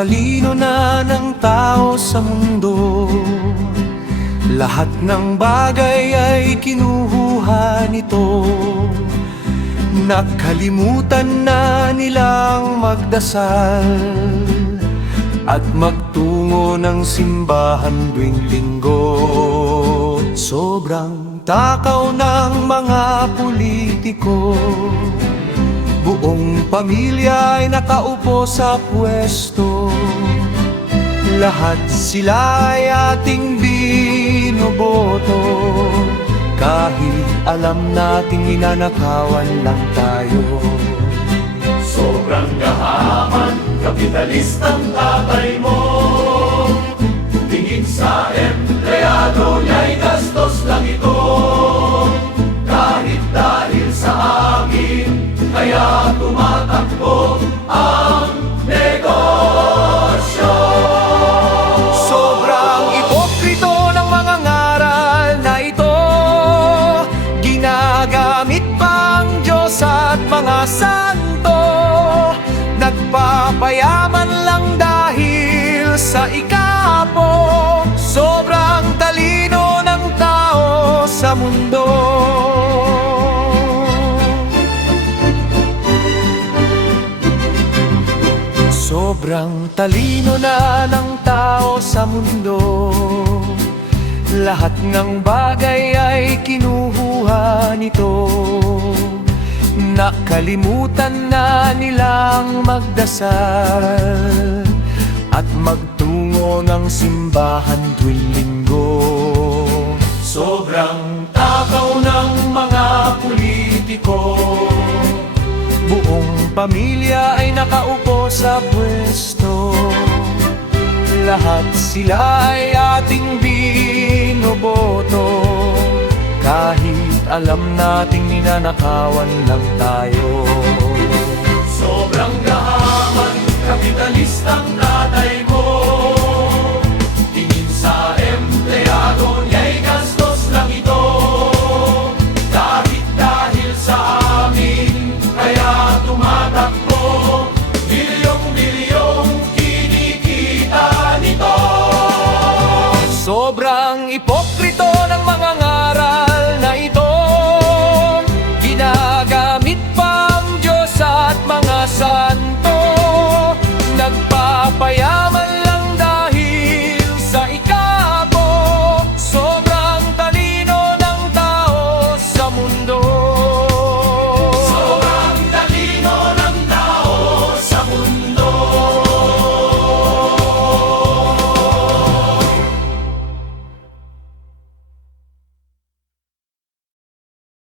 talino na ng tao sa mundo, lahat ng bagay ay kinuha nito. Nakalimutan na nilang magdasal at magtungo ng simbahan tuwing linggo. Sobrang takaw ng mga politiko, buong pamilya ay nakaupo sa pwesto. Lahat sila ay ating binoboto, kahit alam nating ninanakawan lang tayo. Sobrang gahaman, kapitalistang tatay mo. Tingin sa empleyado niya'y gastos lang ito. Kahit dahil sa akin, kaya tumatakbo ang negosyo. Sobrang ipokrito ng mga ngaral na ito, ginagamit pa ang Diyos at mga santo. Nagpapayaman lang dahil sa ikapo. Sobrang talino ng tao sa mundo. Sobrang talino na ng tao sa mundo, lahat ng bagay ay kinuha nito. Nakalimutan na nilang magdasal at magtungo ng simbahan tuwing linggo. Sobrang takaw ng mga politiko, buong pamilya ay nakaupo sa pwesto. Lahat sila ay ating binoboto, kahit alam nating ninanakawan lang tayo. sobrang gahaman, kapitalistang tatay mo. Tingin sa empleyado niya'y gastos lang ito. Kahit dahil sa amin, kaya tumatakbo. Bilyong-bilyong kinikita nito. Sobrang ipokrito